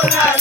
Hola.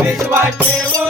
विश्वा ठेवून चला